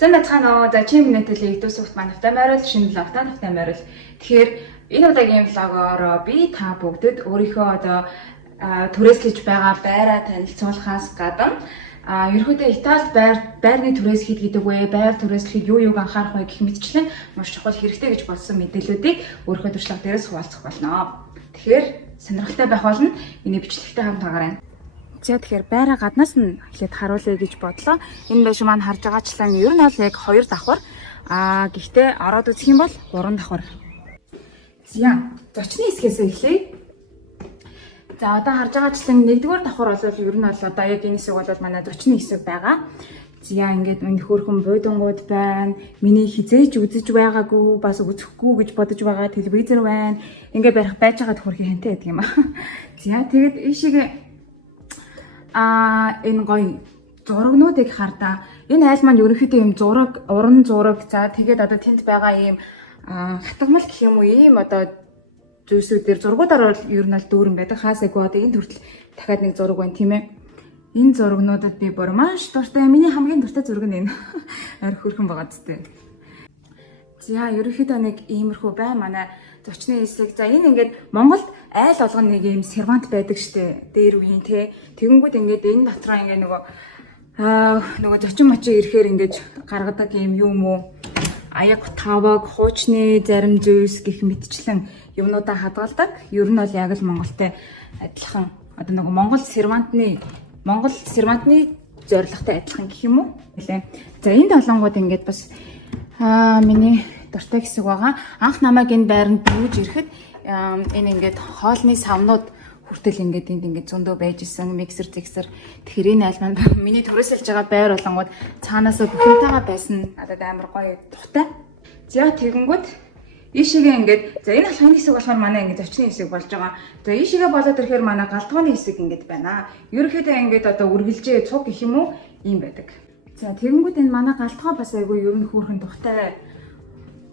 Сайн байцгаана уу. За чи минь телевизээр YouTube сувгт манайтай байрал шинэ влогтой навтай байрал. Тэгэхээр энэ удаагийн влогоор би та бүгдэд өөрийнхөө одоо түрээслэж байгаа байраа танилцуулахаас гадна ерөнхийдөө Италид байрны түрээслэхэд гэдэг вэ? Байр түрээслэхэд юу юуг анхаарах вэ гэх мэтчлэн маш чухал хэрэгтэй гэж болсон мэдээллүүдийг өөрийнхөө туршлага дээрээс хуваалцах болно. Тэгэхээр сонирхолтой байх болно. Энийг бичлэгтэй хамт хаагаарай. За тэгэхээр байраа гаднаас нь эхлээд харуулъя гэж бодлоо. Энэ байшин маань харж байгаачлан ер нь бол яг 2 давхар. Гэхдээ ороод үзэх юм бол 3 давхар. За зочны хэсгээс эхлэе. За одоо харж байгаачлан 1-р давхар бол ер нь бол одоо яг энэ хэсэг бол манай зочны хэсэг байгаа. За ингээд энэ хөөрхөн буудлангууд байна. Миний хизээж үзэж байгаагүй бас үзэхгүй гэж бодож байгаа телевизэр байна. Ингээд барих байж байгаа төхөрхий хэнтэй байдаг юм аа. За тэгээд ийшээ энэ гоё зурагнуудыг хардаа. Энэ айл маань ерөнхийдөө юм зураг, уран зураг. За тэгээд одоо тэнд байгаа ийм хатгамал гэх юм уу ийм одоо зүйлсүүдээр зургуудаар бол ер нь л дүүрэн байдаг. Хаасайгүй одоо энэ хүртэл дахиад нэг зураг байна тийм ээ. Энэ зурагнуудад би бүр маш дуртай. Миний хамгийн дуртай зураг нь энэ. Арх хөрхөн байгаа зү. За ерөнхийдөө нэг иймэрхүү бай манай зочны хэсэг. За энэ ингээд Монголд айл болгоно нэг юм сервант байдаг штэ. Дээр үеийн те. Тэгэнгүүт ингээд энэ дотроо ингээд нөгөө зочин мочин ирэхээр ингээд гаргадаг юм юм уу? Аяг таваг, хуучны зарим зүйлс гэх мэтчлэн юмнуудаа хадгалдаг. Ер нь бол яг л Монголтой адилхан. Одоо нөгөө Монгол сервантны зорилготой адилхан гэх юм уу? Нэлээ. За энэ толонгууд ингээд бас миний дуртай хэсэг байгаа. Анх намайг энэ байранд бүүж ирэхэд энэ ингээд хоолны савнууд хүртэл ингээд энд ингээд зөндөө байж исэн миксер зэгсэр. Тэгэхээр энэ айл маань миний түрээсэлж байгаа байр болонгууд цаанаасаа бүхэнтэйгээ байсан. Надад амар гоё тухтай. За тэгэнгүүт ийшээгээ ингээд за энэ алханы хэсэг болохоор манай ингээд зочны хэсэг болж байгаа. За ийшээгээ болоод ирэхээр манай галдгооны хэсэг ингээд байна. Ерөнхийдөө ингээд одоо үргэлжээ цуг гэх юм уу ийм байдаг. За тэгэнгүүт энэ манай галдгоо бас айгүй ер нь хөөрхөн тухтай.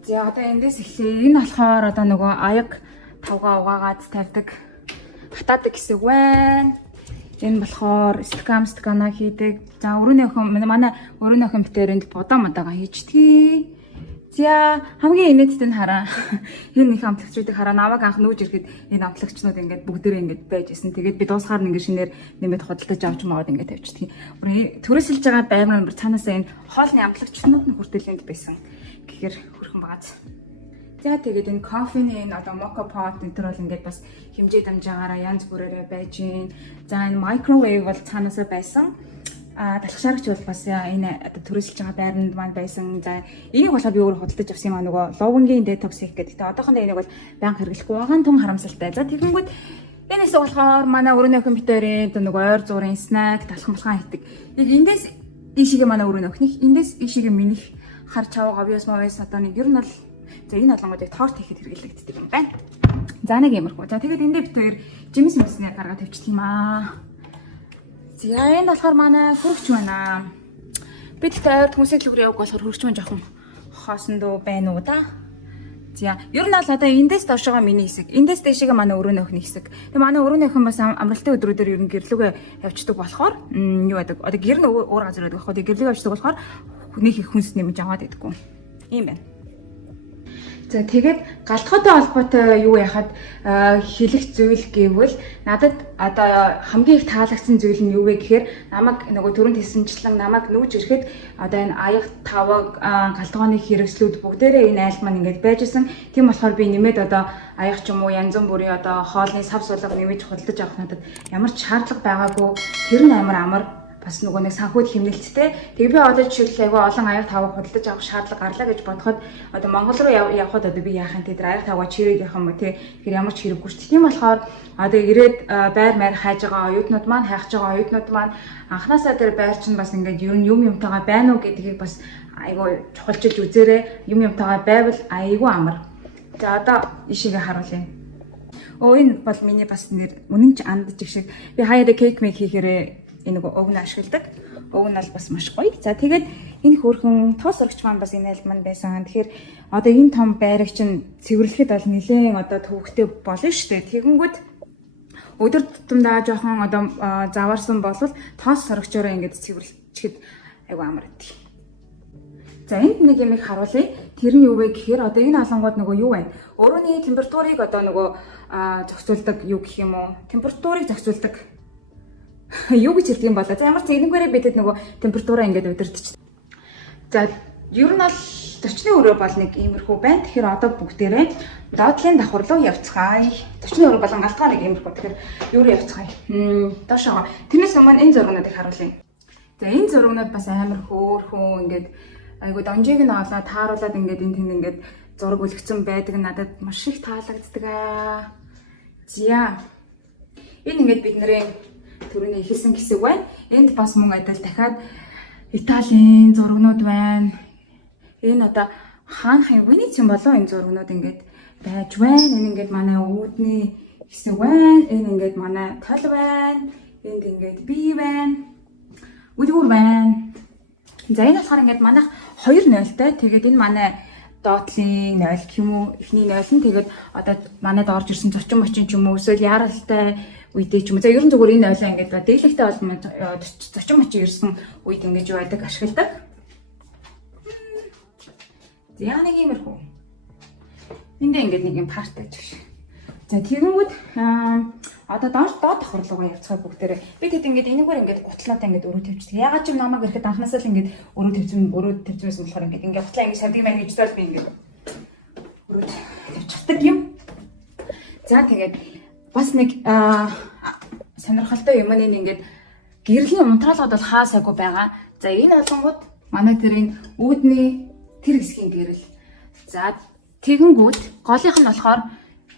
За одоо эндээс эхлэе. Энэ болохоор одоо нөгөө аяг тавгаа угаагаад тавьдаг хатаадаг хэсэг байна. Энэ болохоор стакана хийдэг. За манай өрөөний охин битээрэнд бодоо модаага хийждэг. За хамгийн инээдтэй нь хараа. Энэ их амтлагчдыг хараа. Намайг анх нүүж ирэхэд энэ амтлагчнууд ингээд бүгдээрээ ингээд байж исэн. Тэгээд би дуусгаар нь ингээд шинээр нэмээд худалдаж авч маад ингээд тавьчихдаг. Түрээсэлж байгаа байр маань цаанаасаа энэ хоолны амтлагчнууд нь хүртэл энд байсан. Гэхээр хөрхөн багаз. За тэгээд энэ кофений энэ одоо мока pot энэ төр бол ингээд бас хэмжээ дамжаагаараа янз бүрээрээ байж гин. За энэ microwave бол цаанаасаа байсан. Талхшаарч бол бас энэ одоо түрээсэлж байгаа байранд маань байсан. За энийг болохоор би өөрөө худалдаж авсан юм аа нөгөө Lowing detox гэдэг. Тэгээ одоохондоо энийг бол байнга хэрэглэхгүй байгаа том харамсалтай. За тэгэнгүүт энэс болохоор манай өрөөний охин битээрээ нөгөө ойр зуурын снак талхан хийдэг. Яг эндээс ийшээгээ манай өрөөний охиных эндээс ийшээгээ минийх хар чавга обёс мовёс одоо нэг ер нь бол за энэ олонгуудыг торт хийхэд хэрэглэгддэг юм байна. За нэг юмрхүү. За тэгээд эндээ битээр жимс юмснээ гаргаад тавьчихсан юм аа. За энэ болохоор манай хөрөгч байна. Бид тэгээд хүмүүсийн төлөв яваг болохоор хөрөгч маань жоохон хоосондоо байна уу та? За ер нь бол одоо эндээс доош байгаа миний хэсэг. Эндээс дэшегээ манай өрөөний охины хэсэг. Тэгээ манай өрөөний охин бас амралтын өдрүүдээр ер нь гэрлүүгээ явчихдаг болохоор юу байдаг. Одоо гэр нь өөр газар байдаг. Тэгээ гэрлүүгээ явчихдаг болохоор нэг их хүнс нэмж аваад идэггүй. Ийм байна. За тэгээд галтгоотой холбоотой юу яхад хэлэх зүйл гэвэл надад одоо хамгийн их таалагдсан зүйл нь юу вэ гэхээр намайг нөгөө түрүүнд хэлсэнчлэн намайг нүүж ирэхэд одоо энэ аяг таваг галтгооны хэрэгслүүд бүгдээрээ энэ айл маань ингэж байж исэн. Тийм болохоор би нэмээд одоо аяг ч юм уу янз бүрийн одоо хоолны сав сулга нэмэж худалдаж авах надад ямар ч шаардлага байгаагүй. Тэр нь амар бас нөгөө нэг санхүүд хэмнэлттэй. Тэгээ би одоо жишээлбэл айгүй олон аяг таваг худалдаж авах шаардлага гарлаа гэж бодоход одоо Монгол руу явхад одоо би яахын тэр аяг тавгаа чирээд явах юм уу те. Тэгэхээр ямар ч хэрэггүй шүү дээ. Тийм болохоор одоо ирээд байр хайж байгаа оюутнууд маань хайж байгаа оюутнууд маань анханасаа тэр байр чинь бас ингээд ер нь юмтайгаа байна уу гэдгийг бас айгүй чухалчилж үзээрэй. Юмтайгаа байвал айгүй амар. За одоо ишигээ харуулъя. Энэ бол миний бас нэр үнэн ч андж шиг. Би хаяада кейк мейк хийхээрээ энэ овн ашигладаг. Овн бол бас маш гоё. За тэгээд энэ хөөрхөн тоос урагч маань бас энэ айл маань байсан. Тэгэхээр одоо энэ том байрыг чинь цэвэрлэхэд бол нэлээд одоо төвөгтэй болно шүү дээ. Тэгэнгүүт өдөр тутамдаа жоохон одоо заваарсан болвол тоос сурагчаараа ингэж цэвэрлэхэд айгу амар гэдэг. За энд нэг юм их харуулъя. Тэр нь юу вэ гэхээр одоо энэ алангууд нөгөө юу вэ? Өрөөний температурыг одоо нөгөө зохицуулдаг юу гэх юм уу? Температурыг зохицуулдаг. Юу гэж хэлдэг юм болоо. За ямар ч нэгнээрээ бидэд нөгөө температураа ингээд удирдах. За ер нь бол зочны өрөө бол нэг иймэрхүү байна. Тэгэхээр одоо бүгдээрээ доотлын давхар руу явцгаая. Зочны өрөө болон алтгаа нэг иймэрхүү. Тэгэхээр юу руу явцгаая? Доошоо. Тэрнээс өмнө энэ зургуудыг харуулъя. За энэ зургууд бас амар хөөрхөн ингээд айгуу донжиг нь олоод тааруулаад ингээд энэ тэнд ингээд зураг үлгцэн байдаг нь надад маш их таалагддаг аа. За энэ ингээд бидний түрүүний ихэлсэн хэсэг байна. Энд бас мөн адил дахиад Италийн зургууд байна. Энэ одоо хаанхын Венец юм болоо энэ зургууд ингээд байж байна. Энэ ингээд манай үүдний хэсэг байна. Энэ ингээд манай тал байна. Энд ингээд бие байна. Үдгүүр байна. За энэ болохоор ингээд манайх 2-0-тай. Тэгээд энэ манай доотлын 0 гэх юм уу, эхний 0 нь тэгээд одоо манайд орж ирсэн зочин мочин ч юм уу, эсвэл яаралтай үедээ ч юм уу. За ерөн зүгээр энэ 0 ингээд дээлэгтэй бол зочин мочин ирсэн үед ингэж байдаг, ашигладаг. За нэг иймэрхүү. Энд ингээд нэг юм парт байж байна. За тэгэнгүүт одоо доод давхар руугаа явцгаа бүгдээрээ бид хэд ингээд энэгээр ингээд гутлаатай ингээд өрөө тавьчихдаг. Ягаад ч юм намайг ирэхэд анхнаасаа л ингээд өрөө тавьчихсан болохоор ингээд гутлаа ингээд садыг маань гэж тал би ингээд өрөө тавьчихдаг юм. За тэгээд бас нэг сонирхолтой юм нь ингээд гэрлийн унтраалгад бол хаасаагүй байгаа. За энэ олонгууд манай тэрийн үүдний тэр хэсгийн гэрэл. За тэгэнгүүт голынх нь болохоор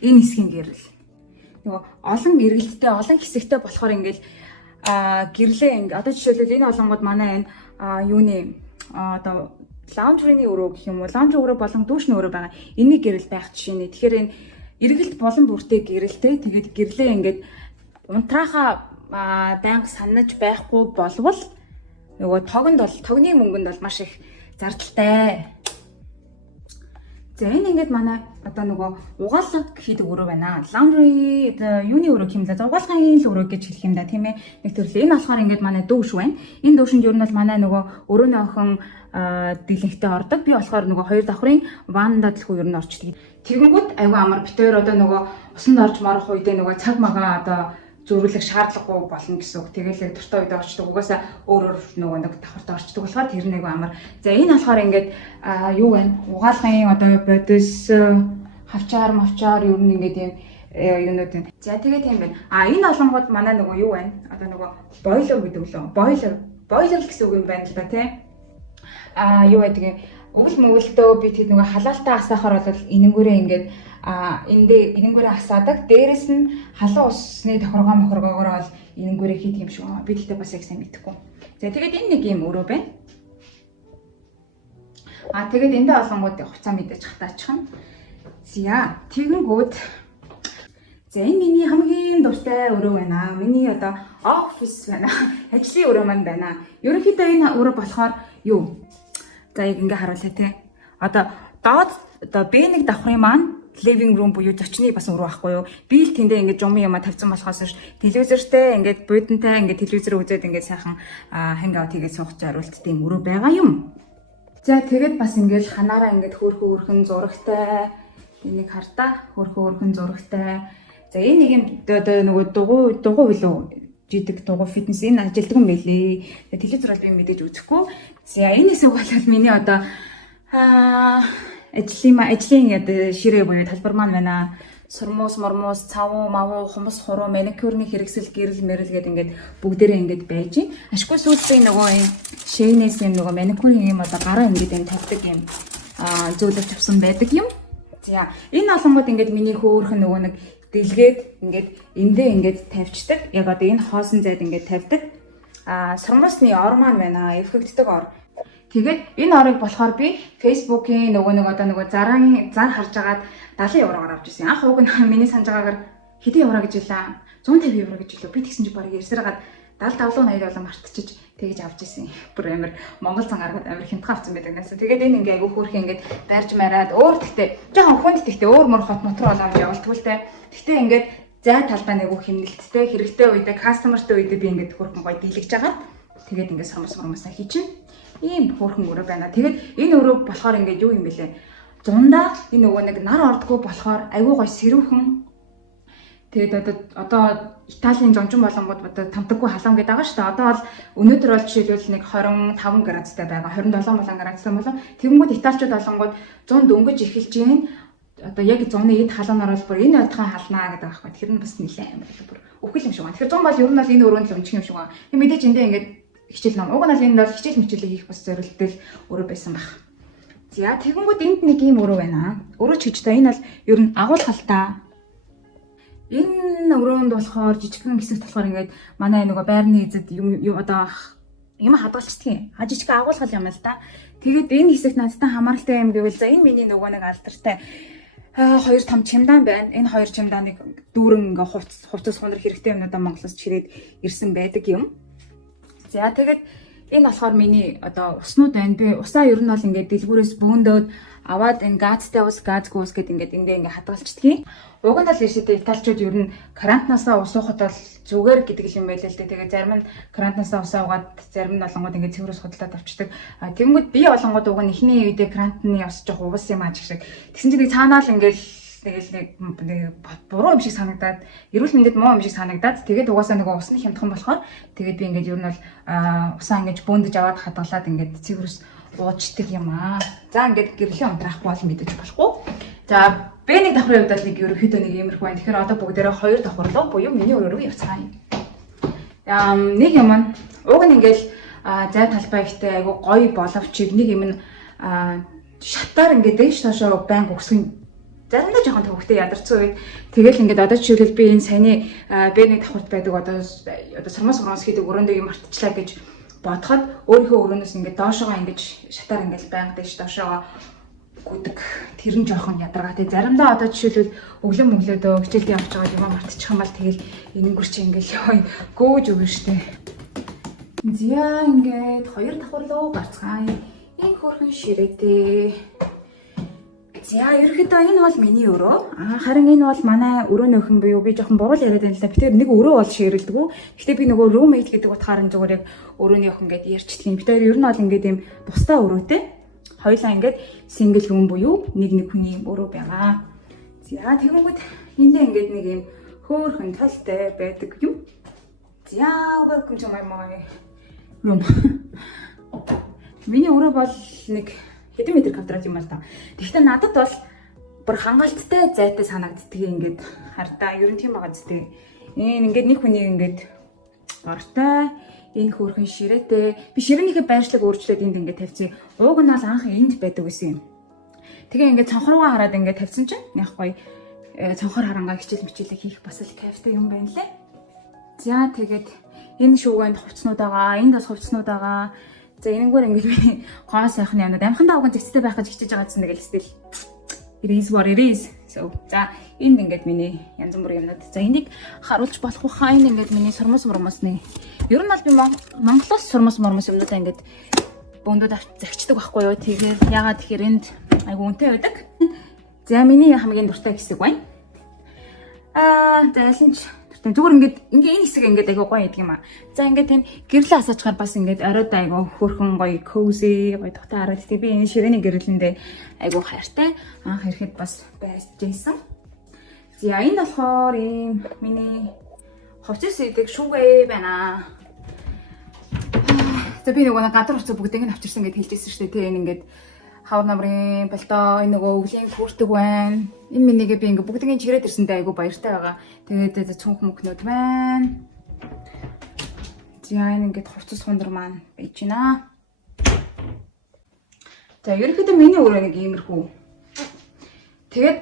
энэ хэсгийн гэрэл. Нөгөө олон эргэлттэй, олон хэсэгтэй болохоор ингээл гэрлээ ингээ одоо жишээлбэл энэ олонгууд манай энэ юуны одоо лаунжрийн өрөө гэх юм уу, лаунж өрөө болон дүүшний өрөө байгаа. Энийг гэрэл байх жишээ нэ. Тэгэхээр энэ эргэлт болон бүртээ гэрэлтэй. Тэгээд гэрлээ ингээд унтраахаа байнга санаж байхгүй болвол нөгөө тогны мөнгөнд бол маш их зардалтай. За энэ ингээд манай одоо нөгөө угаалга хийдэг өрөө байна. Laundry юуны өрөө юм да. Угаалгын л өрөө гэж хэлэх юм да, тийм ээ. Нэг төрөл. Энэ болохоор ингээд манай дүүш байна. Энэ дүүшинд ер нь бол манай нөгөө өрөөний охин дэлэнхтэй ордог. Би болохоор нөгөө хоёр давхрын ваннда дэлхүү ер нь орчдөг. Тэгэнгүүт аюу амар битээр одоо нөгөө усанд орж марах үедээ нөгөө цаг магаа одоо зөрүүлэх шаардлагагүй болно гэсэн үг. Тэгээл дуртай үед орчдөг. Угаасаа өөр нөгөө нэг давхарт орчдөг болохоор тэр нэг амар. За энэ болохоор ингээд юу вэ? Угаалгын одоо бодис хавчаар мовчаар ер нь ингээд юм юунууд байна. За тэгээ тийм байна. Энэ олонгууд манай нөгөө юу вэ? Одоо нөгөө бойлер гэдэг лөө. Бойлер гэсэн үг юм байна л да тий. Юу байдаг юм? Өвөл мөвөлдөө би тэр нөгөө халаалтаа асаахаар бол энэнгүүрээ ингээд энэнгүүрээ асаадаг. Дээрэс нь халуун усны тохиргоогоор бол энэнгүүрээ хийдэг юм шүү. Би тэгтээ бас яг сайн мэдэхгүй. За тэгээд энэ нэг юм өрөө байна. Тэгээд эндээ олонгууд хуцаа мэдээж хатаачихна. За тэгэнгүүт за энэ миний хамгийн дуртай өрөө байна. Миний одоо офис байна. Ажлын өрөө маань байна. Ерөнхийдөө энэ өрөө болохоор юу? За яг ингээ харуулъя те. Одоо доод одоо B1 давхрын маань living room буюу зочны бас өрөө байхгүй юу? Би л тэндээ ингээ жумын юма тавьсан болохоос телевизэртэй ингээ будинтай ингээ телевизэр үзээд ингээ сайхан hangout хийгээд суух зориулттай юм өрөө байгаа юм. За тэгээд бас ингээл ханаараа ингээ хөөрхөн зурагтай энийг хартаа хөөрхөн зурагтай. За энэ нэг юм одоо нөгөө дугуй билүү? Жидэг дугуй фитнес энэ ажилтдаг юм байлээ. Телевизэр бол би мэдээж үзэхгүй. За энэс угаалал миний одоо ажлын одоо ширээ буюу талбар маань байна. Сурмуус, мормуус, цавуу, мавуу, хумс, хуруу, маникюрны хэрэгсэл, гэрэл, мэрэл гэдэг ингээд бүгдээрээ ингээд байж. Ашгүй сүүлдээ нөгөө юм шэйнээс юм нөгөө маникюрын юм одоо гараа ингээд юм тавьдаг юм зөөлөвч авсан байдаг юм. За энэ олонгууд ингээд миний хөөрхөн нөгөө нэг дэлгээд ингээд эндээ ингээд тавьчихдаг. Яг одоо энэ хоосон зайд ингээд тавьдаг. Сурмуусны ор маань байна. Эвхэгддэг ор. Тэгээд энэ орыг болохоор би Facebook-ийн нөгөө зар харж агаад 70 евроор авч ирсэн. Анх уг нь миний санаж байгаагаар хэдэн евро гэж илаа? 150 евро гэж илээ. Би тэгсэн чинь барыг ярьсараад 70 80 доллар мартчихж тэгж авч ирсэн. Бүр амар Монгол цан гаргаад амар хямдхан авсан байдаг гэсэн. Тэгээд энэ ингээ айгүй хөөрхөн ингээд байрж мараад өөр тэгтээ жоохон хүнд тэгтээ өөр мөр хот мотор болоо явуултгүй л те. Тэгтээ ингээд зай талбай нэг үг хэмнэлттэй хэрэгтэй үедээ кастомертэй үедээ би ингээд хөрхөн гоё дийлгэж байгаа. Тэгээд ингээд сармасаа хийчин. Ийм хөөрхөн өрөө байна. Тэгээд энэ өрөө болохоор ингээд юу юм бэлээ? Зундаа энэ нөгөө нэг нар ордгоо болохоор айгүй гой сэрүүхэн. Тэгээд одоо Италийн зомжин болонгууд одоо тамтаггүй халуун гэдэг байгаа шүү дээ. Одоо бол өнөөдөр бол жишээлбэл нэг 25 градустай байгаа. 27 градустай болоо. Тэгэнгүүт Италичууд болонгууд 100 дөнгөж эхэлж гин. Одоо яг 100-ны эд халуунаар бол бүр энэ одхон халнаа гэдэг байгаа байхгүй. Тэр нь бас нэлээд амар бүр өвгөл юм шиг байна. Тэгэхээр 100 бол ер нь бол энэ өрөөнд л өмчих юм шиг байна. Тэг мэдээж эндээ ингээд хичээл ном. Уг нь бол энэ бол хичээл мичээлээ хийх бас зорилттой өрөө байсан баг. За тэгэнгүүт энд нэг ийм өрөө байна. Өрөө ч гэж та энэ бол ер нь агуулгалтай. Энэ өрөөнд болохоор жижигхэн хэсэгт болохоор ингээд манай нөгөө байрны эзэд юм одоо юм хадгалцдаг. Жижиг агуулгал юм л да. Тэгээд энэ хэсэгт надтай хамааралтай юм гэвэл за энэ миний нөгөө нэг алдартай хоёр том чемодан байна. Энэ хоёр чемоданыг дүүрэн ингээ хувцас хунар хэрэгтэй юмнуудаа Монголоос чирээд ирсэн байдаг юм. За тэгээд энэ болохоор миний одоо уснууд байна. Би усаа ер нь бол ингээд дэлгүүрээс бөөндөөд аваад энэ газтай ус, газгүй ус гэдэг ингээд ингээ хадгалцдаг. Уг нь л ирсэдээ италичууд ер нь карантнаасаа ус уухад бол зүгээр гэдэг юм байлээ л дээ. Тэгээд зарим нь карантнаасаа усаа угаад зарим нь олонгууд ингээд цэврээс худалдаад авчдаг. Тэгэнгүүт би олонгууд уг нь эхний үедээ карантны ус жоох увас юм ааж шиг. Тэгсэн чинь цаанаа л ингээд нэг буруу юм шиг санагдаад, эрүүл мэндэд муу юм шиг санагдаад тэгээд угаасаа нөгөө усны хямдхан болохоор тэгээд би ингээд ер нь бол усаа ингээд бөөндөж аваад хадгалаад ингээд цэврээс уучдаг юм аа. За ингээд гэрлийн унтраахгүй бол мэдээж болохгүй. За Бэний давхрын хувьд л нэг ерөөхдөө нэг иймэрхүү байна. Тэгэхээр одоо бүгдээрээ хоёр давхар руу буюу миний өрөө рүү явцгаая. Нэг юм маань уг нь ингээл зай талбай ихтэй айгу гоё боловч нэг юм нь шатаар ингээд дээш доошоо байнг өгсгөн заримдаа жоохон төвхтэй ядарсан үед тэгэл ингээд одоо жишээлбэл би энэ саяны Бэний давхарт байдаг одоо сармас гэдэг өрөөндөө юм мартчихлаа гэж бодоход өөрийнхөө өрөөнөөс ингээд доошоо ингээд шатаар ингээд байнг дээш доошоо гүдэг тэр нь жоохон ядаргаа. Тэг заримдаа одоо жишээлбэл өглөө хичээлд явж байгаа юм мартчих юм бол тэгэл энэнгүр чи ингээл гөөж өгнө штэ. Зя ингээд хоёр давхар руу гарцгаая. Энэ хөрхөн ширээтэй. За ерөөхдөө энэ бол миний өрөө. Харин энэ бол манай өрөөний өхөн буюу би жоохон буруу яриад байна л да. Гэтэ нэг өрөө бол ширэлдэггүй. Гэтэ би нөгөө roommate гэдэг утгаараа зүгээр яг өрөөний өхөн гэдээ ярьчихдаг юм. Гэтэ ер нь бол ингээд юм тусдаа өрөөтэй. Хоёлаа ингээд single room буюу нэг хүний өрөө байгаа. За тэгэнгүүт эндээ ингээд нэг юм хөөрхөн талтай байдаг юм. За welcome to my room. Миний өрөө бол нэг хэдэн метр квадрат юм л да. Тэгэхдээ надад бол бүр хангалттай зайтай санагддаг ингээд хардаа ер нь тийм байгаа зү. Ингээд нэг хүний ингээд ортой энэ хөөрхөн ширээтэй. Би ширээнийхээ байршлыг өөрчлөөд энд ингээд тавьчих. Ууг нь бол анх энд байдаг гэсэн юм. Тэгээ ингээд цонхор руугаа хараад ингээд тавьсан чинь яг гоё цонхор харангаа хичээлээ хийх бас л кайфтай юм байна лээ. За тэгээд энэ шүүгэнд хувцснууд байгаа. Энд бас хувцснууд байгаа. За энэгээр ингээд би гоо сайхны юмнууд амхандаа уган зэгцтэй байх гэж хичээж байгаа гэсэн нэг л стил. It is what it is. So за энд ингээд миний янз бүрийн юмнууд. За энийг харуулж болох баха. Энэ ингээд миний сурмас мурмасны. Ер нь бол би Монголоос сурмас мурмас юмнуудаа ингээд бөөндөө загчдаг байхгүй юу. Тэгээд ягаад тэгэхээр энд айгу үнэтэй байдаг. За миний хамгийн дуртай хэсэг байна. За ялан ч зүгээр ингээд энэ хэсэг ингээд айгу гоё гэдэг юм аа. За ингээд энэ гэрлээ асаачаар бас ингээд оройд айгу хөөрхөн гоё cozy гоё тухтай хараад би энэ ширээний гэрлэндээ айгу хайртай. Анх ирэхэд бас байж байсан. За энэ болохоор ийм миний хувцас идэг шүүгээ байна. За би нөгөө гадар хувцас бүгдийг нь авчирсан гэж хэлжсэн шүү дээ. Тэ ингээд хавар намрын балдоо энэ нөгөө өвлийн күртэг байна. Энэ минийгээ би ингээд бүгдийг нь чирээд ирсэндээ айгу баяртай байгаа. Тэгээд цүнх мөхнүүд байна. За энэ ингээд хувцас хундар маань байж байна. За ерөнхийдөө миний өрөө нэг иймэрхүү. Тэгээд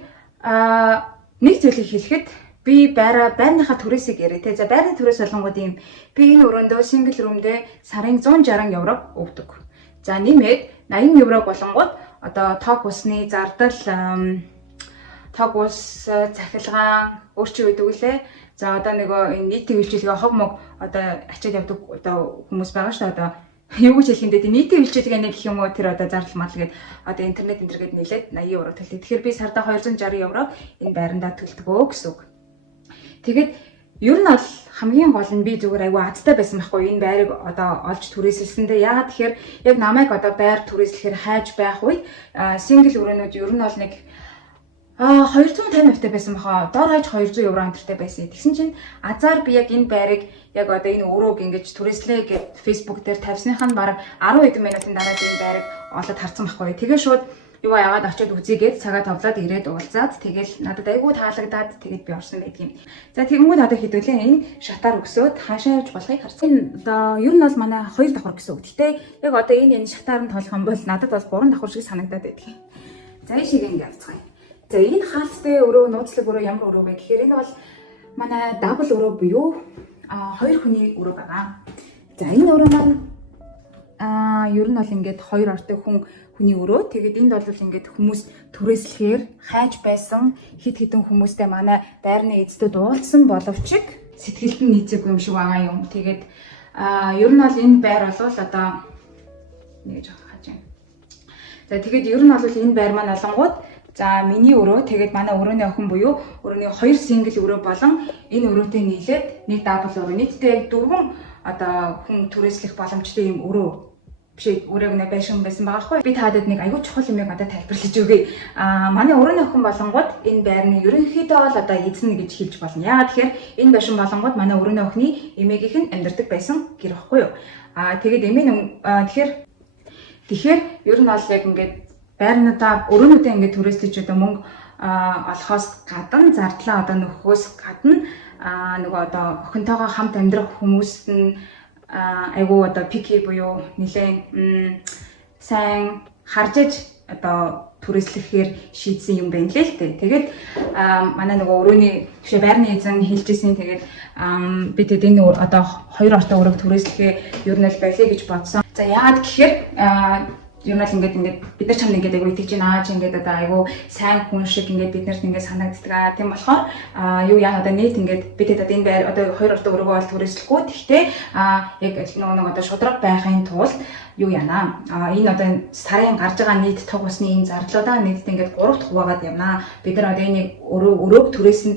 нэг зүйлийг хэлэхэд би байрныхаа түрээсийг яриа те. За байрны түрээс болгонгууд ийм би энэ өрөөндөө single room-д сарын 160 евро өгдөг. За нэмээд 80 евро болонгууд одоо тог усны зардал, тог ус, цахилгаан өөрчлөлт өгдөг үлээ. За одоо нөгөө нийтийн үйлчилгээ хог мог одоо ачаад явдаг одоо хүмүүс байгаа шүү дээ. Одоо юу гэж хэлэхдээ нийтийн үйлчилгээ нэг гэх юм уу тэр одоо зардал мал гээд одоо интернет энтергээд нийлээд 80 евро төлдөг. Тэгэхээр би сарда 260 евро энэ байрандаа төлдөг өө гэсэн үг. Тэгээд ер нь бол хамгийн гол нь би зүгээр аюу азтай байсан байхгүй энэ байрыг одоо олж түрээсэлсэндээ. Яагаад тэгэхээр яг намайг одоо байр түрээслэхээр хайж байх үед сингл өрөөнүүд ер нь бол нэг 250 евтай байсан баха. Дор хаяж 200 евро амтартай байсан. Тэгсэн чинь азар би яг энэ байрыг яг одоо энэ өрөөг ингэж түрээслээ гэд Facebook дээр тавьсных нь бараг 10 хэдэн минутын дараа энэ байрыг олоод харсан байхгүй. Тэгээ шууд юу яагаад очиод үзьгээд цагаа товлоод ирээд уулзаад тэгэл надад айгүй таалагдаад тэгээд би орсон байдгийн. За тэгэнгүүт одоо хэдүүлээ энэ шатаар өгсөөд хаашаа явж болохыг харсан. Одоо ер нь бол манай 2 давхар гэсэн үг. Гэтэ яг одоо энэ шатаар нь толох юм бол надад бол 3 давхар шиг санагдаад байдаг. За энэ шиг ингэ явцгаая. За энэ хаалттай өрөө, нууцлаг өрөө ямар өрөө вэ гэхээр энэ бол манай дабл өрөө буюу 2 хүний өрөө байгаа. За энэ өрөө маань ер нь бол ингээд 2 ортой хүний өрөө. Тэгээд энд бол ингээд хүмүүс түрээслэхээр хайж байсан хид хідэн хүмүүстэй манай байрны эздэд уулзсан боловч сэтгэлд нь нийцээгүй юм шиг байгаа юм. Тэгээд ер нь бол энэ байр бол одоо нэг жоо хаж юм. За тэгээд ер нь бол энэ байр маань олонгууд за миний өрөө тэгээд манай өрөөний охин буюу өрөөний 2 сингл өрөө болон энэ өрөөтэй нийлээд нэг дабл өрөө нийтдээ 4 одоо хүн түрээслэх боломжтой юм өрөө биш өрөөг нэ байшин байсан байгаа хгүй. Би таадад нэг аюул чухал юмыг одоо тайлбарлаж өгье. Манай өрөөний охин болонгууд энэ байрны ерөнхийдөө бол одоо эзэн гэж хэлж болно. Яагаад тэгэхээр энэ байшин болонгууд манай өрөөний охины эмээгийнх нь амьдардаг байсан гэр ихгүй юу. Тэгээд эмээ тэгэхээр ер нь бол яг ингээд байрнуудаа өрөөнүүдээ ингээд түрээслэж одоо мөнгө олохоос гадна зардлаа одоо нөхөхөөс гадна нөгөө одоо охинтойгоо хамт амьдрах хүмүүст нь айгуу одоо пики буюу нэлээд сайн харж одоо түрээслэхээр шийдсэн юм байна лээ л дээ. Тэгээд манай нөгөө өрөөний жишээ байрны эзэн хэлжсэн. Тэгээд би тэгээд энэ одоо 2 ортой өрөөг түрээслэхээ ер нь л байлээ гэж бодсон. За яагаад гэхээр ер нь л ингээд бид нар чамд ингээд айгу итгэж байна ч ингээд одоо айгу сайн хүн шиг ингээд биднэрт ингээд санагддаг. Тийм болохоор юу яа одоо нийт ингээд бид одоо энэ байр одоо 2 ортой өрөөгөө бол түрээслэхгүй. Гэхдээ яг нөгөө одоо шудраг байхын тулд юу яана. Энэ одоо сарын гарч байгаа нийт тог усны энэ зардлуудаа нийтдээ ингээд 3 дахь хуваагаад явна. Бид нар одоо энийг өрөөг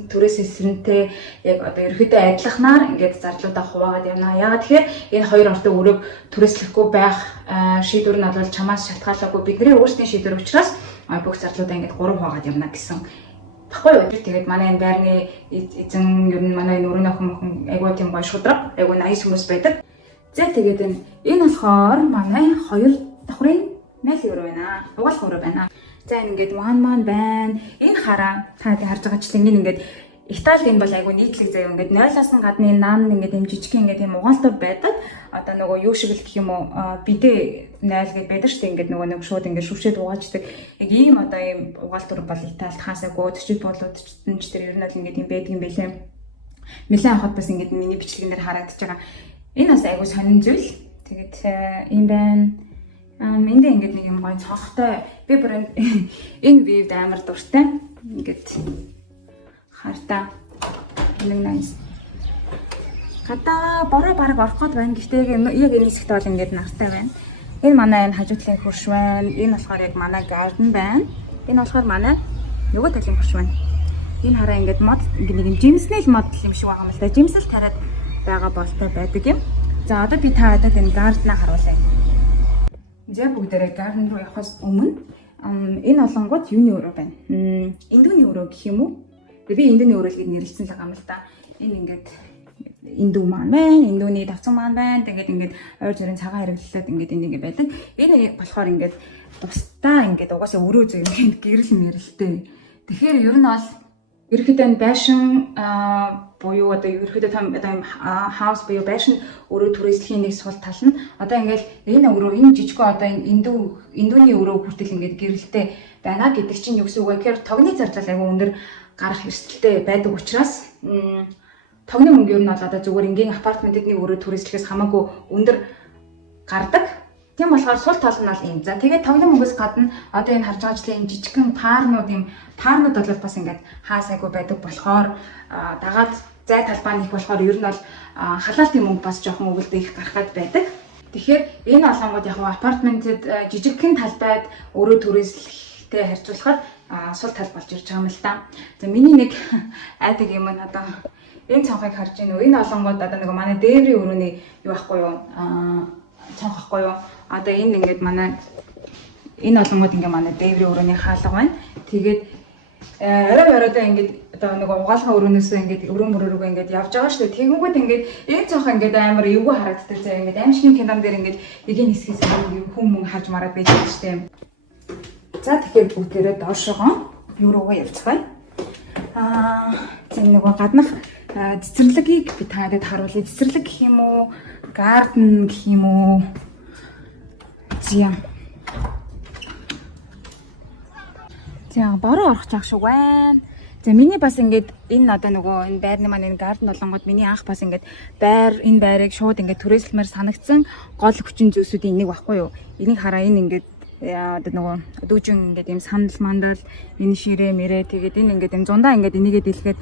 түрээсэлсэнтэй яг одоо ерөөдөө адилханаар ингээд зардлуудаа хуваагаад явна. Яагаад тэгэхээр энэ 2 ортой өрөөг түрээслэхгүй байх шийдвэр нь бол чамаас шалтгаалаагүй бидний өөрсдийн шийдвэр учраас бүх зардлуудаа ингээд 3 хуваагаад явна гэсэн. Баггүй юу? Тэгээд манай энэ байрны эзэн ер нь манай энэ өрөөний охин айгуу тийм гоё шудраг, айгуу nice хүмүүс байдаг. За тэгээд энэ болохоор манай 2 давхрын найл өрөө байна. Угаалх өрөө байна. За энэ ингээд маань байна. Энэ хараа та харж байгаачлан энэ ингээд Итали энэ бол айгуу нийтлэг заяа ингээд 0-аас нь гадны наан ингээд юм жижиг ингээд юм угаалтар байдаг. Одоо нөгөө юу шиг л гэх юм уу бидээ 0 гэж байдаг шүү дээ. Ингээд нөгөө нэг шууд ингээд шүвшээд угаачдаг. Яг ийм одоо ийм угаалтар бол Италид хаасаагүй төчид болоод ч тэр ер нь л ингээд юм байдаг юм байлээ. Милан хот бас ингээд миний бичлэгнээр харагдаж байгаа. Энэ бас айгуу сонин зүйл. Тэгээд юм байна. Энд ингээд нэг юм гоё цонхтой. Би бүр энэ вивд амар дуртай. Ингээд хартаа нэг nice. Гадаа бороо бараг орох гээд байна. Гэхдээ яг энэ хэсэгт бол ингээд нартай байна. Энэ манай энэ хажуутлын хөрш байна. Энэ болохоор яг манай garden байна. Энэ болохоор манай нөгөө талын хөрш байна. Энэ хараа ингээд мод ингээд нэг юм жимснэл мод юм шиг байгаа юм л да. Жимсэл тариад байгаа болтой байдаг юм. За одоо би та надад энэ garden-а харуулъя. За бүгдээрээ garden руу явахаас өмнө энэ олонгууд юуны өрөө байна? Индүүний өрөө гэх юм уу? Би индүүний өрөө гэж нэрлэсэн л байгаа юм л да. Энэ ингээд индүү маань байна, индүүний давцан маань байна. Тэгээд ингээд ойр зүрийн цагаан хэрэглэлээд ингээд энийг байдаг. Энэ болохоор ингээд тусдаа ингээд угаасаа өрөө зөө юм гэрэл нэрэлтэй. Тэгэхээр ер нь бол ерөөхдөө байшин буюу одоо ерөөхдөө том одоо юм хаус буюу байшин өрөө түрээслийн нэг сул тал нь одоо ингээд энэ өрөө энэ жижигхэн одоо индүүний өрөө хүртэл ингээд гэрэлтэй байна гэдэг чинь юу гэсэн үг вэ гэхээр тогны зардлал аягүй өндөр гарах эрсдэлтэй байдаг учраас тогны мөнгө ер нь бол одоо зүгээр ингийн апартментэд нэг өрөө түрээслэхээс хамаагүй өндөр гардаг. Тийм болохоор сул тал нь бол юм. За тэгээд тогны мөнгөөс гадна одоо энэ харж байгаачлаа энэ жижигхэн таарнууд бол бас ингээд хаасайгүй байдаг болохоор дагаад зай талбай нэх болохоор ер нь бол халаалтын мөнгө бас жоохон өвөлдөө их гарахад байдаг. Тэгэхээр энэ олонгууд яг апартментэд жижигхэн талбайд өрөө түрээслэхтэй харьцуулахад сул тал болж ирж байгаа юм л та. За миний нэг айдаг юм нь одоо энэ цонхыг харж байна уу? Энэ олонгод одоо нэг манай дээврийн өрөөний юу байхгүй юу? Цонх байхгүй юу? Одоо энэ ингээд манай энэ олонгод ингээ манай дээврийн өрөөний хаалга байна. Тэгээд оройдоо ингээд одоо нэг угаалгын өрөөнөөс ингээд өрөөн мөрөөрөө ингээд явж байгаа шүү дээ. Тэгэнгүүт ингээд энэ цонх ингээд амар эвгүй харагддаг заа ингээд аимшигын кинон дээр ингээд эгийн хэсгээс хүн харж мараад байдаг шүү дээ. За тэгэхээр бүгдээрээ доошогоо юу руугаа явцгаая. Зин нөгөө гаднах цэцэрлэгийг би танад харуулъя. Цэцэрлэг гэх юм уу? Гарден гэх юм уу? За бороо орох чах шиг байна. За миний бас ингээд энэ одоо нөгөө энэ байрны маань энэ гарден болонгод миний анх бас ингээд энэ байрыг шууд ингээд түрээслэмээр санагдсан гол хүчин зүйлсүүдийн нэг баггүй юу. Энийг хараа энэ ингээд одоо нөгөө дүүжин ингээд юм сандал мандал энэ ширээ мэрээ тэгээд энэ ингээд юм зундаа ингээд энийгээ дэлгээд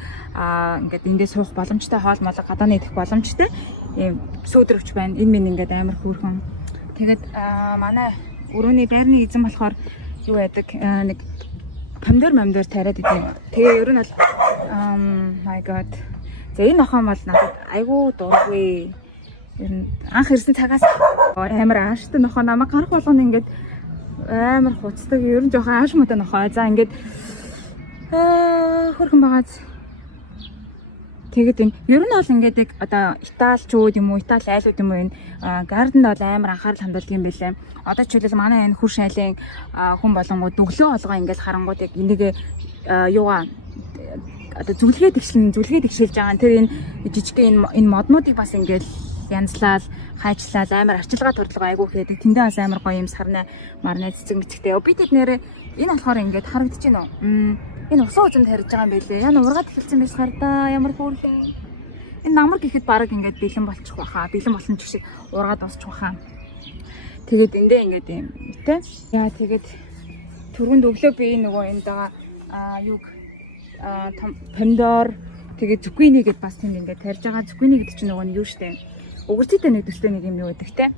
ингээд эндээ суух боломжтой хоол молго гадааны идэх боломжтой ийм сөөдрөвч байна. Энэ минь ингээд амар хөөрхөн. Тэгээд манай өрөөний байрны эзэн болохоор юу байдаг нэг помидор тариад идэв. Тэгээ ер нь бол my god. За энэ охин бол надад айгүй дургүй. Ер нь анх ирсэн цагаас амар ааштай нохоо намайг гарах болгоно ингээд амар хуцдаг. Ер нь жоохон ааш мөтө нохоо. За ингээд хөрхөн байгааз. Тэгээд энэ ер нь бол ингээд одоо Италичууд юм уу, Итали айлууд юм уу энэ гарденд бол амар анхаарал хандуулдаг юм байлээ. Одоо ч үлээл манай энэ хурш айлын хүн болонгууд өглөө олгоо ингээд харангууд яг энийг юугаа одоо зүлгээд игшилж байгаа. Тэр энэ жижиг энэ моднуудыг бас ингээд янзлал, хайчлал амар арчилгаа төрөлгөө айгуу хийдэг. Тэндээ бас амар гоё юм сарнаа марнаа цэцэг мэцэгтэй. Би тэд нэрээ энэ болохоор ингээд харагдаж байна уу? Энэ усан үзэнд харж байгаа юм байлээ. Яна ургаад эхэлсэн байж хардаа ямар хөөрхөн. Энэ намар гэхэд баг ингээд бэлэн болчих واخа. Бэлэн болсон ч шиг ургаад босчих واخа. Тэгээд эндээ ингээд юм тэ. Яа тэгээд түрүүнд өглөө би нөгөө энд байгаа юг помидор тэгээд зүкини гэдээ бас тэнд ингээд тарьж байгаа. Зүкини гэдэг чинь нөгөө нь юу штэ. Өгөрцөйтэй нэг төстэй нэг юм юу байдаг те.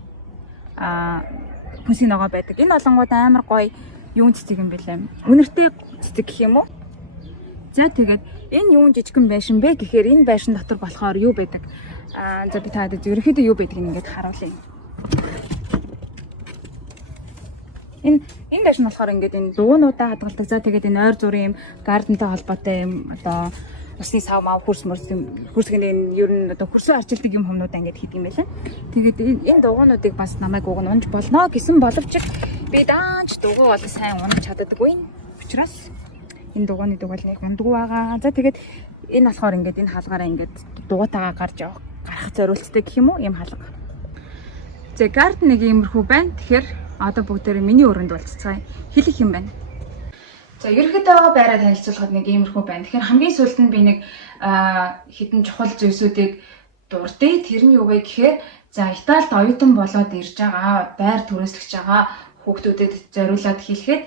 Хүнсийн ногоо байдаг. Энэ олонгууд амар гоё юун цэцэг юм бэлээ. Үнэртэй цэцэг гэх юм уу? За тэгээд энэ юун жижигхэн байшин бэ гэхээр энэ байшин дотор болохоор юу байдаг? За би таад ерөөхдөө юу байдгийг ингээд харуулъя. Энэ байшин болохоор ингээд энэ дугуйнуудаа хадгалдаг. За тэгээд энэ ойр зургийн юм гардентай холбоотой юм одоо усны сав мав хөрсгөний ер нь одоо хөрсөө арчилдаг юм хүмүүдаа ингээд хийдэг юм байлаа. Тэгээд энэ дугуйнуудыг бас намайг уг нь унж болно гэсэн боловч би даанч дугуй бол сайн унаж чаддаггүй. Учираас энэ дугуйны дугуйл нэг ундгүй байгаа. За тэгээд энэ болохоор ингээд энэ хаалгаараа ингээд дугуйтайгаа гарах зориулцдаг гэх юм уу? Ийм хаалга. За гарден нэг иймэрхүү байна. Тэгэхээр одоо бүгдээрээ миний өрөөнд болцгоцгаая. Хэлэх юм байна. За ерөөхдөө байраа танилцуулахад нэг иймэрхүү байна. Тэгэхээр хамгийн сүүлд нь би нэг хитэн чухал зүйлсүүдийг дурдъя. Тэр нь юу вэ гэхээр за Италид оюутан болоод ирж байгаа, байр түрээслэж байгаа хүүхдүүдэд зориулаад хэлэхэд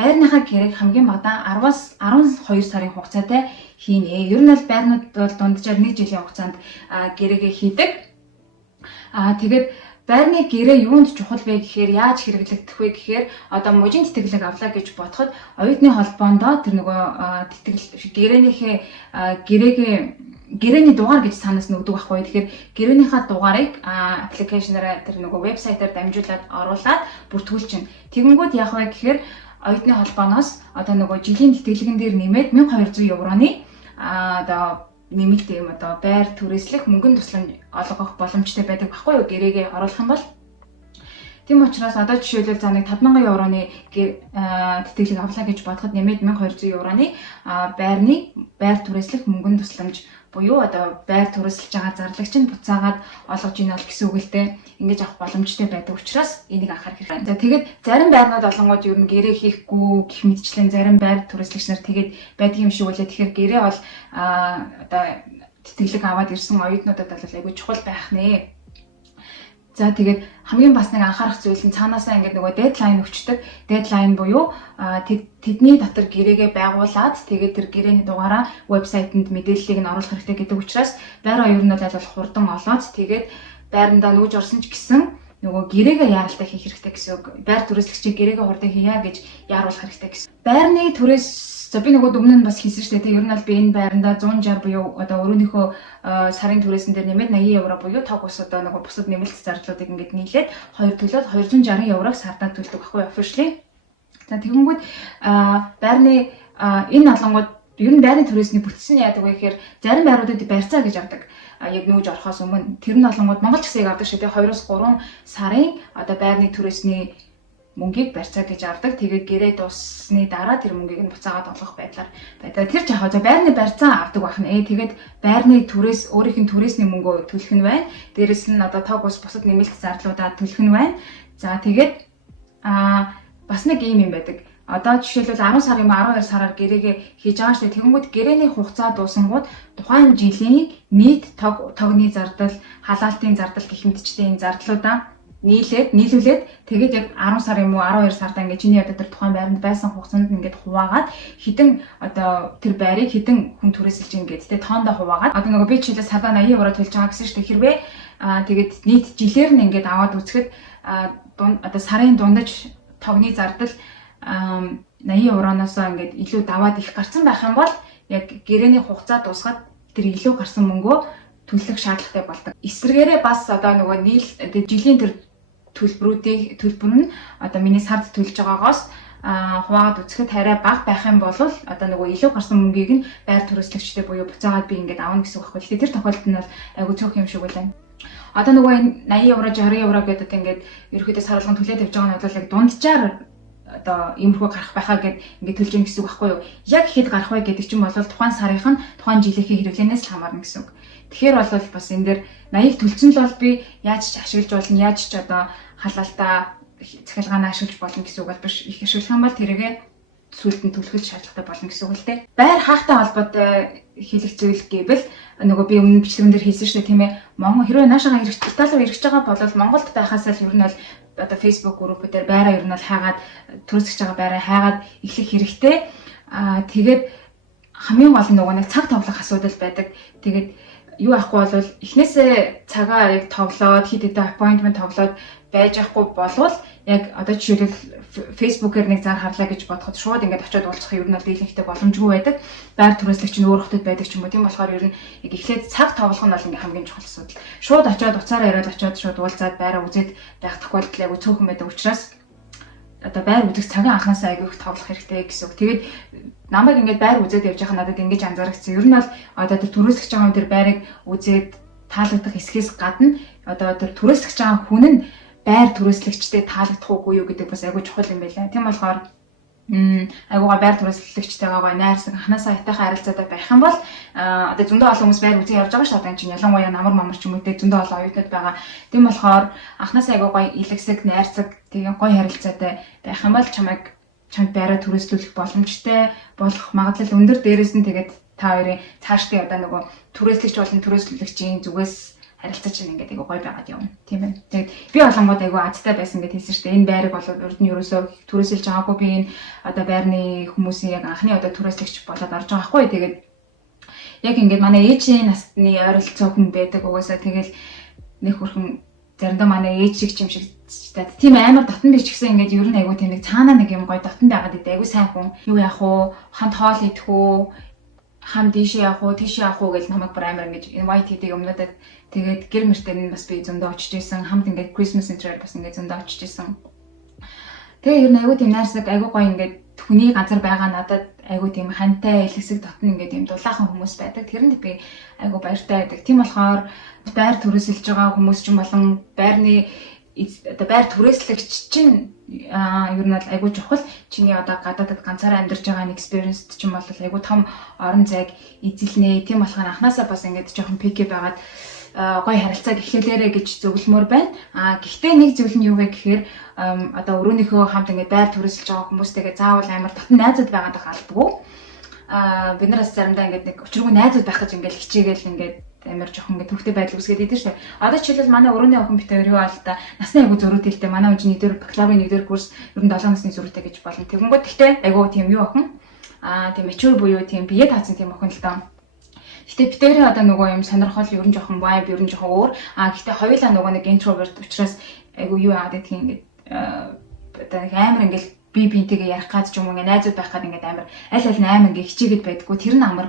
байрныхаа гэрээг хамгийн багадаа 10-аас 12 сарын хугацаатай хийнэ. Ер нь бол байрнууд бол дунджаар 1 жилийн хугацаанд гэрээгээ хийдэг. Тэгээд байрны гэрээ юунд чухал вэ гэхээр яаж хэрэглэгдэх вэ гэхээр одоо мужийн тэтгэлэг авлаа гэж бодоход оюутны холбоондоо тэр нөгөө гэрээнийхээ гэрээний дугаар гэж санаас нөгдөг байхгүй. Тэгэхээр гэрээнийхээ дугаарыг аппликейшнаараа тэр нөгөө вебсайтаар дамжуулаад оруулаад бүртгүүлж чинь. Тэгэнгүүт яах вэ гэхээр оюутны холбооноос одоо нөгөө жилийн тэтгэлэгэн дээр нэмээд 1200 евроны одоо нэмэлт юм одоо байр түрээслэх мөнгөнд тусламж олгох боломжтой байдаг байхгүй юу гэрээгээ оруулах юм бол тийм учраас одоо жишээлбэл за нэг 5,000 евроны тэтгэлэг авлаа гэж бодоход нэмээд 1200 евроны байр түрээслэх мөнгөнд тусламж буюу одоо байр түрээсэлж байгаа зарлагч нь буцаагаад олгож ийн бол гэсэн үг л дээ. Ингэж авах боломжтой байдаг учраас энийг анхаарах хэрэгтэй. За тэгээд зарим байрнууд олонгууд ер нь гэрээ хийхгүй гэх мэтчлэн зарим байр түрээслэгч нар тэгээд байдаг юм шиг үлээ. Тэгэхээр гэрээ бол одоо тэтгэлэг аваад ирсэн оюутнуудад бол айгүй чухал байх нэ. За тэгээд хамгийн бас нэг анхаарах зүйл нь цаанаасаа ингээд нөгөө дедлайн өчтдөг. Дедлайн буюу тэдний дотор гэрээгээ байгуулад тэгээд тэр гэрээний дугаараа вебсайтанд мэдээллийг нь оруулах хэрэгтэй гэдэг учраас байраа ер нь бол хурдан олоод тэгээд байрандаа нүүж орсон ч гэсэн нөгөө гэрээгээ яаралтай хийх хэрэгтэй гэсэн үг. Байр түрээслэгчийн гэрээгээ хурдан хийя гэж яаруулах хэрэгтэй гэсэн. Байрны түрээс за би нөгөө өмнө нь бас хэлсэн шүү дээ. Тэг ер нь бол би энэ байранда 160 буюу одоо өрөөнийхөө сарын түрээсэн дээр нэмээд 80 евро буюу тог ус одоо нөгөө бусад нэмэлт зардлуудыг ингээд нийлээд 2 төлөөд 260 еврог сардаа төлдөг байхгүй officially. За тэгэнгүүт байрны энэ олонгууд ер нь байрны түрээсний бүтцэн яадаг вэ гэхээр зарим байруудад барьцаа гэж авдаг. Яг нүүж орохоос өмнө тэр нь олонгууд Монгол ч гэсэн яг авдаг шүү дээ. 2-3 сарын одоо байрны түрээсний мөнгийг барьцаа гэж авдаг. Тэгээд гэрээ дуусны дараа тэр мөнгийг нь буцаагаад олгох байдлаар байдаг. Тэр ч яг байрны барьцаа авдаг байх нь. Тэгээд байрны түрээс өөрийнх нь түрээсний мөнгөө төлөх нь байна. Дээрэс нь одоо тог ус бусад нэмэлт зардлуудаа төлөх нь байна. За тэгээд бас нэг юм байдаг. Одоо жишээлбэл 10 сар юм 12 сараар гэрээгээ хийж байгаа шүү дээ. Тэгэнгүүт гэрээний хугацаа дуусангууд тухайн жилийн нийт тогны зардал, халаалтын зардал гэх мэтчтэй энэ зардлуудаа нийлүүлээд тэгээд яг 10 сар юм уу 12 сартаа ингээд чиний одоо тэр тухайн байранд байсан хугацаанд ингээд хуваагаад хідэн одоо тэр байрыг хідэн хүн түрээсэлж ингээд тэ тоондоо хуваагаад одоо нөгөө би чилээ сардаа 80 евро төлж байгаа гэсэн шүү дээ. Хэрвээ тэгээд нийт жилээр нь ингээд аваад үзэхэд одоо сарын дундаж тогны зардал 80 евроноос ингээд илүү даваад их гарсан байх юм бол яг гэрээний хугацаа дуусгаад тэр илүү гарсан мөнгөө төлөх шаардлагатай болдог. Эсвэргээрээ бас одоо нөгөө жилийн тэр төлбөр нь одоо миний сард төлж байгаагаас хуваагаад үзэхэд арай бага байх юм бол одоо нөгөө илүү гарсан мөнгийг нь байр түрээслэгчтэй буюу буцаагаад би ингээд авна гэсэн үг байхгүй. Тэр тохиолдолд нь бол айгу цөөх юм шиг байлаа. Одоо нөгөө энэ 80 евро 60 евро гэдэг ингээд ерөөхдөө сар болгон төлөөд явж байгаа нь бол яг дунджаар одоо иймэрхүү гарах байхаа гэд ингээд төлж ийн гэсэн үг байхгүй юу? Яг хэд гарах вэ гэдэг чинь бол тухайн сарынх нь тухайн жилийнхээ хэрэглэнээс л хамаарна гэсэн үг. Тэгэхээр бол бас энэ дээр 80 төлсөн л бол би яаж ч ашиглаж болно, яаж ч одоо халаалтаа цахилгаанаа ашиглаж болно гэсэн үг бол биш. Их ашиглах юм бол тэргээ сүлд нь төлөхөд шаардлагатай болно гэсэн үг л дээ. Байр хаахтай холбоотой хэлэх зүйл гэвэл нөгөө би өмнө бичлэгэн дээр хэлсэн шүү дээ тийм ээ. Монгол хэрвээ наашаага Итали руу ирж байгаа бол Монголд байхаас л ер нь бол одоо Facebook группээр байраа ер нь бол хайгаад түрээсгэж байгаа байраа хайгаад эхлэх хэрэгтэй. Тэгээд хамгийн гол нь нөгөө нэг цаг товлох асуудал байдаг. Тэгээд юу ахгүй бол эхнээсээ цагаа яг тоглоод хэд хэдэн appointment тоглоод байж ахгүй болвол яг одоо жишээлбэл Facebook-ээр нэг зар харлаа гэж бодоход шууд ингээд очиод уулзах юм бол дийлэнхтэй боломжгүй байдаг. Байр түрээслэгч нь өөр хотод байдаг ч юм уу. Тийм болохоор ер нь яг эхлээд цаг тоглох нь бол ингээд хамгийн чухал асуудал. Шууд очиод уцаараа яриад очиод шууд уулзаад байраа үзээд байх тохиолдол яг цөөхөн байдаг учраас одоо байр үзэх цагийн анхаасаа аягүй их тоглох хэрэгтэй гэсэн үг. Тэгээд намайг ингээд байр үзээд явж байхад надад ингэж анзаарчихсан. Ер нь бол одоо тэр түрээслэгч байгаа тэр байрыг үзээд таалагдах хэсгээс гадна одоо тэр түрээслэгч байгаа хүн нь байр түрээслэгчтэй таалагдах уугүй юу гэдэг бас аягүй чухал юм байлаа. Тийм болохоор айгуугаа байр түрээслэгчтэйгаа найрсаг анханасаа айтайхан харилцаатай байх юм бол одоо зөндөө олон хүмүүс байр үзээ явж байгаа шүү дээ. Чинь ялангуяа намар мамар ч юм уу зөндөө олон оюутнууд байгаа. Тийм болохоор анханасаа айгуугаа илэгсэг найрсаг тэгээ гоё харилцаатай байх юм бол чамд байраа түрээслүүлэх боломжтой болох магадлал өндөр. Дээрээс нь тэгээд та хоёрын цаашдын одоо нөгөө түрээслэгч болон түрээслүүлэгчийн зүгээс харилцаа чинь ингээд айгу гоё байгаад явна. Тийм ээ. Тэгээд би олонгод айгу азтай байсан гэдээ хэлсэн шүү дээ. Энэ байрыг бол урд нь ерөөсөө түрээсэлж байгаагүй. Би энэ одоо байрны хүмүүсийн яг анхны одоо түрээслэгч болоод орж байгаа хгүй. Тэгээд яг ингээд манай ээжийн насны ойролцоо хүн байдаг угаасаа тэгэл нэг хөрхөн заримдаа манай ээж шиг юм шиг тийм амар дотн биш ч гэсэн ингээд ер нь айгу тийм нэг цаанаа нэг юм гоё дотн байгаад идэв. Айгу сайн хүн. Юу яах вэ? Хамт хоол идэх үү? Хам дишээ явах уу, тийшээ явах уу гэж намайг бүр амар ингэж invite хийдэг юмнуудад тэгээд гэр мөртөө нь бас би зөндөө очиж исэн. Хамт ингээд Christmas center бас ингээд зөндөө очиж исэн. Тэгээ ер нь айгу тийм найрсаг айгу гоё ингээд хүний газар байгаа надад айгу тийм хантай илгэсэг дотн ингээд юм дулаахан хүмүүс байдаг. Тэрэнд би айгу баяртай байдаг. Тийм болохоор байр түрээсэлж байгаа хүмүүс ч юм болон байрны одоо байр түрээслэгч чинь ер нь бол айгүй чухал. Чиний одоо гадаадд ганцаараа амьдарч байгаа нэг experience ч юм бол айгүй том орон зайг эзэлнэ. Тийм болохоор анханасаа бас ингээд жоохон picky байгаад гоё харилцааг эхлүүлээрэ гэж зөвлөмөр байна. Гэхдээ нэг зүйл нь юу вэ гэхээр одоо өрөөнийхөө хамт ингээд байр түрээсэлж байгаа хүмүүстэйгээ заавал амар дотн найзууд байгаад албагүй. Бид нараас заримдаа ингээд нэг өчргөө найзууд байх гэж ингээд хичээгээл ингээд амар жоохон ингээд төвхтэй байдал үүсгээд идэв шүү дээ. Одоо жишээлбэл манай өрөөний охин битээр юу аа л да насны айгу зөрүүтэй манай хүн нэгдүгээр бакалаврын нэгдүгээр курс ер нь 7 насны зөрүүтэй гэж болно. Тэгэнгүүт гэхдээ айгу тийм юу охин тийм mature буюу тийм бие таацсан тийм охин л даа. Гэтэ битээрээ одоо нөгөө юм сонирхол ер нь жоохон vibe ер нь жоохон өөр. Гэхдээ хоёулаа нөгөө нэг introvert учраас айгу юу яагаад гэдгийг ингээд одоо амар ингээд би бинтэйгээ ярих гад ч юм уу ингээд найзууд байх гад ингээд амар аль амар ингээд хичээгээд байдггүй тэр нь амар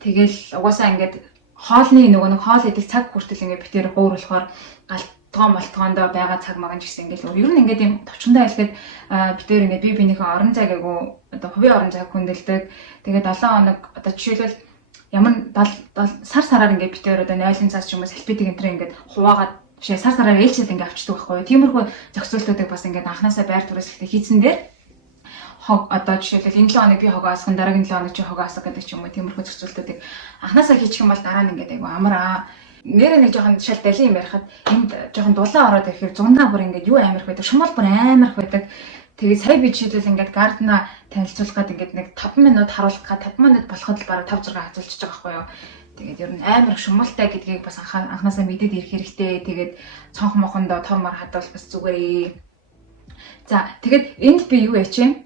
тэгэл угаасаа ингээд хоолны нөгөө нэг хоол идэх цаг хүртэл ингээд битээр гуур болохоор галтгоон молтгоондоо байгаа цаг маган ч гэсэн ингээд ер нь ингээд юм товчондоо айлгээд битээр ингээд би бинийхээ орон зайг айгу одоо хувийн орон зайг хүндэлдэг. Тэгээд 7 хоног одоо жишээлбэл ямар сар сараар ингээд битээр одоо 0 цаас ч юм уу салфетик энэ ингээд хуваагаад сар сараар ээлжил ингээд авчдаг байхгүй юу. Тиймэрхүү зохицуултуудыг бас ингээд анханасаа байр түрээслэхдээ хийцэн дээр одоо жишээлбэл энэ 7 хоног би хогоо асах, дараагийн 7 хоног чи хогоо асах гэдэг ч юм уу тиймэрхүү зохицуултуудыг анханасаа хийчих юм бол дараа нь ингээд айгу амараа нэрээ нэг жоохон шал далин юм ярихад энд жоохон дулаан ороод ирэхээр зундаа бүр ингээд юу амарх байдаг, шумал бүр амарх байдаг. Тэгээд сая би жишээлбэл ингээд гардна танилцуулах гээд ингээд нэг 5 минут харуулах га 5 минут болоход л бараг 5 6 хацуулчих байгаа байхгүй юу. Тэгээд ер нь амар шумалтай гэдгийг бас анханасаа мэдээд ирэх хэрэгтэй. Тэгээд цонх мохондоо тор мар хадвал бас зүгээрээ. За тэгээд энд би юу яач юм?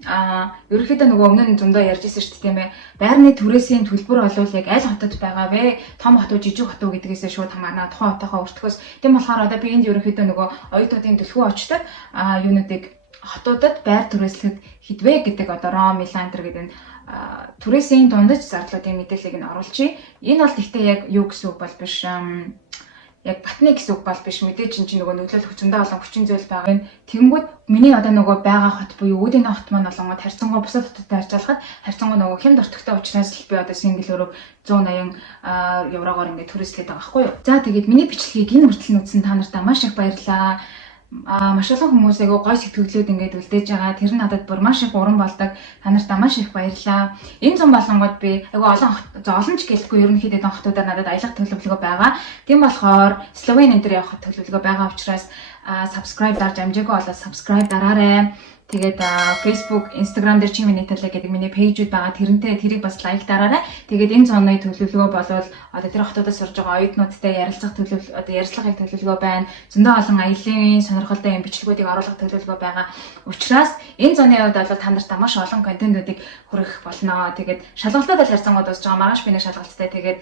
Ерөнхийдөө нөгөө өмнө нь зөндөө ярьжсэн шүү дээ тийм ээ. Байрны түрээсийн төлбөр олвол яг аль хотод байгаа вэ? Том хот уу, жижиг хот уу гэдгээс шууд хамаарна. Тухайн хотынхоо өртгөөс. Тийм болохоор одоо би энд ерөнхийдөө нөгөө оюутнуудын төлхөө очдог юунуудыг хотуудад байр түрээслэхэд хідвэ гэдэг одоо Ром, Милан гэдэг түрээсийн дундаж зардлуудын мэдээллийг нь оруулчих. Энэ бол гэхдээ яг юу гэсэн үг бол биш. Яг батны гэсэн үг бол биш. Мэдээж чинь нөгөө нөлөөлөх зөндөө олон хүчин зүйл байгаа. Тэгэнгүүт миний одоо нөгөө байгаа хот буюу үүдийн хот маань болонгод харьцангуй бусад хоттой харьцуулахад харьцангуй нөгөө хямд ортогтой учраас л би одоо single-өрөө 180 еврогоор ингээд түрээслээд байгаа байхгүй юу. За тэгээд миний бичлэгийг энэ хүртэл үзсэн та нартай маш их баярлалаа. Маш олон хүмүүс айгу гой сэтгэлдлүүд ингээд үлдээж байгаа. Тэр нь надад бүр маш их уран болдог. Та нартай маш их баярлалаа. Энэ зам болонгод би айгу олон ч гэлэхгүй ерөнхийдөө хотуудаар надад аялах төлөвлөгөө байгаа. Тийм болохоор Словен энэ төр явах төлөвлөгөө байгаа учраас subscribe дарж амжаагүй болоод subscribe дараарай. Тэгээд Facebook, Instagram дээр чи миний талаа гэдэг миний пэйжүүд байгаа. Тэрийг бас лайк дараарай. Тэгээд энэ зоны төлөвлөгөө болвол одоо тэр хотуудаас сурж байгаа оюутнуудтай ярилцах ярилцлагын төлөвлөгөө байна. Зөндөө олон аялын сонирхолтой юм бичлэгүүдийг оруулах төлөвлөгөө байгаа. Учираас энэ зоны үед бол та нартай маш олон контентуудыг хүргэх болно. Тэгээд шалгалтад л харьцангуй дуусж байгаа. Маргааш би нэг шалгалттай. Тэгээд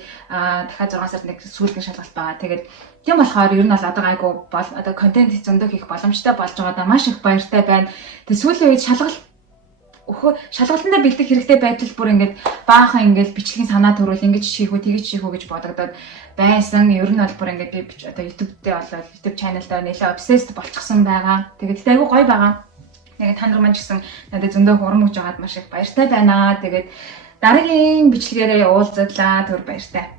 дахиад 6 сард нэг сүүлгийн шалгалт байгаа. Тэгээд тийм болохоор ер нь бол одоо гайгүй бол одоо контент зөндөө хийх боломжтой болж байгаадаа маш их баяртай байна. Тэгээд сүүлийн үед шалгалтандаа бэлдэх хэрэгтэй байдал бүр ингээд баахан ингээд бичлэгийн санаа төрүүл ингэж хийх үү тэгэж хийх үү гэж бодогдоод байсан. Ер нь бол бүр ингээд би одоо YouTube дээр болоод YouTube channel-даа нэлээд obsessed болчихсон байгаа. Тэгээд айгүй гоё байгаа. Тэгээд та нар маань ч гэсэн надад зөндөө хурам өгж байгаад маш их баяртай байна. Тэгээд дараагийн бичлэгээрээ уулзлаа. Түр баяртай.